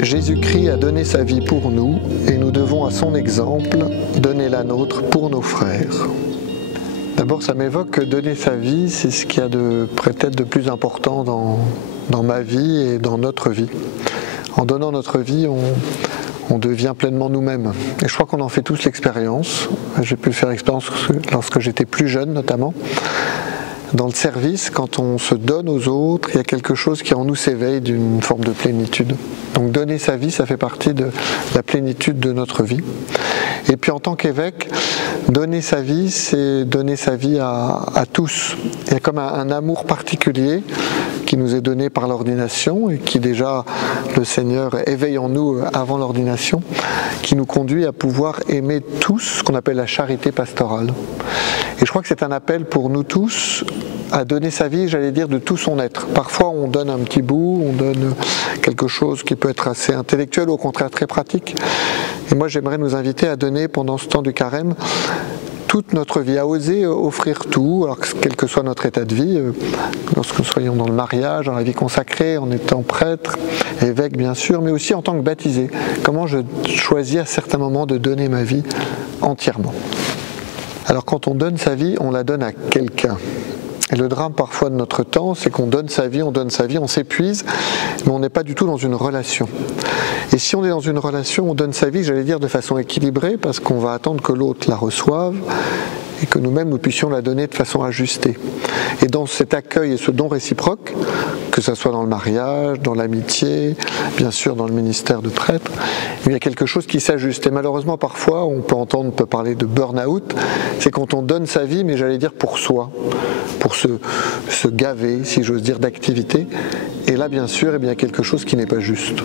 Jésus-Christ a donné sa vie pour nous et nous devons à son exemple donner la nôtre pour nos frères. D'abord, ça m'évoque que donner sa vie, c'est ce qu'il y a peut-être de plus important dans ma vie et dans notre vie. En donnant notre vie, on devient pleinement nous-mêmes. Et je crois qu'on en fait tous l'expérience. J'ai pu faire l'expérience lorsque j'étais plus jeune notamment. Dans le service, quand on se donne aux autres, il y a quelque chose qui en nous s'éveille d'une forme de plénitude. Donc donner sa vie, ça fait partie de la plénitude de notre vie. Et puis en tant qu'évêque, donner sa vie, c'est donner sa vie à tous. Il y a comme un amour particulier qui nous est donné par l'ordination et qui déjà le Seigneur éveille en nous avant l'ordination, qui nous conduit à pouvoir aimer tous, ce qu'on appelle la charité pastorale. Et je crois que c'est un appel pour nous tous à donner sa vie, j'allais dire, de tout son être. Parfois on donne un petit bout, on donne quelque chose qui peut être assez intellectuel, au contraire très pratique. Et moi j'aimerais nous inviter à donner pendant ce temps du carême toute notre vie, à oser offrir tout, alors quel que soit notre état de vie, lorsque nous soyons dans le mariage, dans la vie consacrée, en étant prêtre, évêque bien sûr, mais aussi en tant que baptisé. Comment je choisis à certains moments de donner ma vie entièrement. Alors quand on donne sa vie, on la donne à quelqu'un. Et le drame parfois de notre temps, c'est qu'on donne sa vie, on s'épuise, mais on n'est pas du tout dans une relation. Et si on est dans une relation, on donne sa vie, j'allais dire, de façon équilibrée, parce qu'on va attendre que l'autre la reçoive et que nous-mêmes, nous puissions la donner de façon ajustée. Et dans cet accueil et ce don réciproque, que ce soit dans le mariage, dans l'amitié, bien sûr dans le ministère de prêtre, il y a quelque chose qui s'ajuste. Et malheureusement, parfois, on peut parler de burn-out, c'est quand on donne sa vie, mais j'allais dire pour soi, pour se gaver, si j'ose dire, d'activité. Et là, bien sûr, il y a quelque chose qui n'est pas juste.